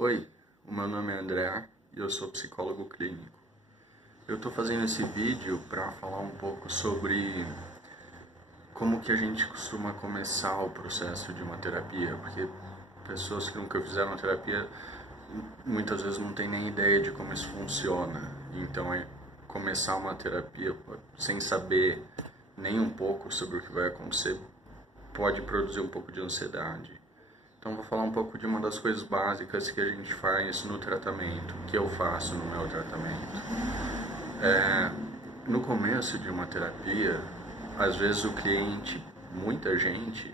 Oi, o meu nome é André e eu sou psicólogo clínico. Eu estou fazendo esse vídeo para falar um pouco sobre como que a gente costuma começar o processo de uma terapia, porque pessoas que nunca fizeram terapia muitas vezes não têm nem ideia de como isso funciona. Então, começar uma terapia sem saber nem um pouco sobre o que vai acontecer pode produzir um pouco de ansiedade. Então vou falar um pouco de uma das coisas básicas que a gente faz no tratamento, que eu faço no meu tratamento. No começo de uma terapia, às vezes o cliente, muita gente,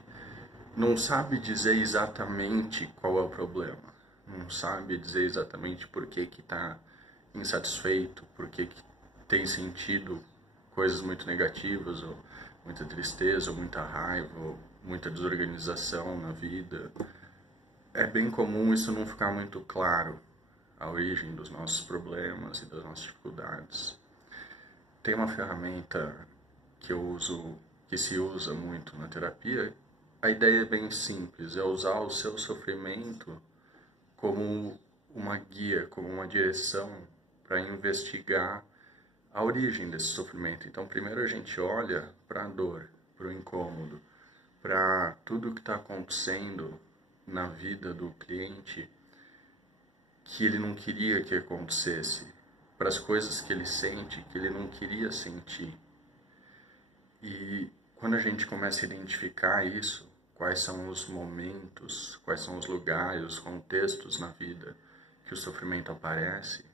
não sabe dizer exatamente qual é o problema. Não sabe dizer exatamente por que está insatisfeito, por que tem sentido coisas muito negativas, ou muita tristeza, ou muita raiva, ou muita desorganização na vida. É bem comum isso não ficar muito claro, a origem dos nossos problemas e das nossas dificuldades. Tem uma ferramenta que eu uso, que se usa muito na terapia. A ideia é bem simples, é usar o seu sofrimento como uma guia, como uma direção para investigar a origem desse sofrimento. Então, primeiro a gente olha para a dor, para o incômodo, para tudo que está acontecendo na vida do cliente que ele não queria que acontecesse, para as coisas que ele sente que ele não queria sentir. E quando a gente começa a identificar isso, quais são os momentos, quais são os lugares, os contextos na vida que o sofrimento aparece,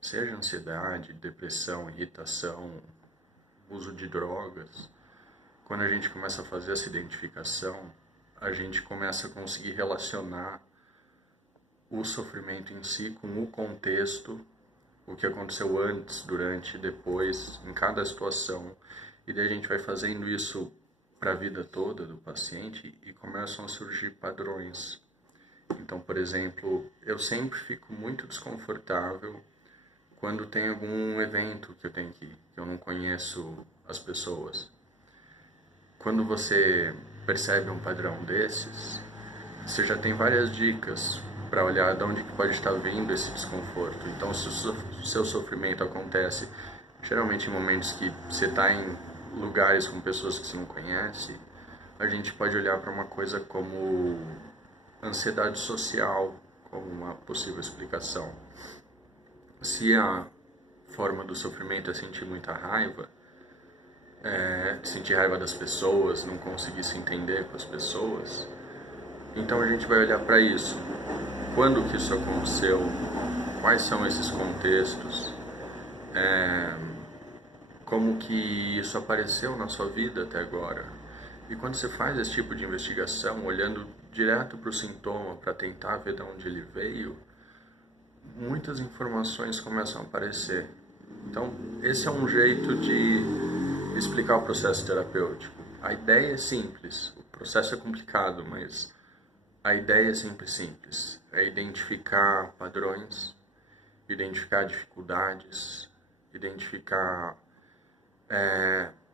seja ansiedade, depressão, irritação, uso de drogas, quando a gente começa a fazer essa identificação, a gente começa a conseguir relacionar o sofrimento em si com o contexto, o que aconteceu antes, durante, depois, em cada situação. E daí a gente vai fazendo isso para a vida toda do paciente e começam a surgir padrões. Então, por exemplo, eu sempre fico muito desconfortável quando tem algum evento que eu tenho que ir, que eu não conheço as pessoas. Quando você percebe um padrão desses, você já tem várias dicas para olhar de onde pode estar vindo esse desconforto. Então, se o seu sofrimento acontece geralmente em momentos que você está em lugares com pessoas que você não conhece, a gente pode olhar para uma coisa como ansiedade social, como uma possível explicação. Se a forma do sofrimento é sentir muita raiva, sentir raiva das pessoas, não conseguir se entender com as pessoas, então a gente vai olhar para isso. Quando que isso aconteceu? Quais são esses contextos? Como que isso apareceu na sua vida até agora? E quando você faz esse tipo de investigação, olhando direto para o sintoma, para tentar ver de onde ele veio, muitas informações começam a aparecer. Então, esse é um jeito de explicar o processo terapêutico. A ideia é simples, o processo é complicado, mas a ideia é sempre simples. É identificar padrões, identificar dificuldades, identificar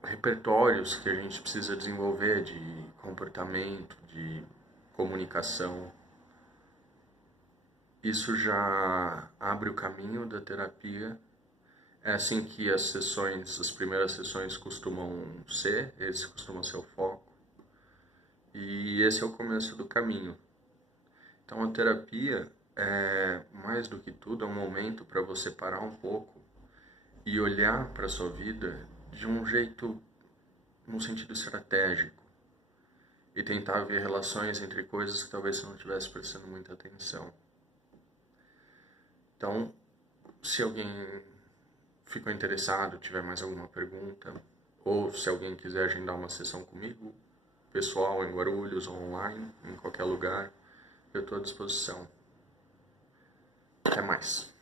repertórios que a gente precisa desenvolver de comportamento, de comunicação. Isso já abre o caminho da terapia. É assim que as primeiras sessões costumam ser, esse costuma ser o foco. E esse é o começo do caminho. Então a terapia, mais do que tudo, é um momento para você parar um pouco e olhar para a sua vida de um jeito, num sentido estratégico, e tentar ver relações entre coisas que talvez você não estivesse prestando muita atenção. Então, se alguém ficou interessado, tiver mais alguma pergunta, ou se alguém quiser agendar uma sessão comigo, pessoal, em Guarulhos ou online, em qualquer lugar, eu estou à disposição. Até mais.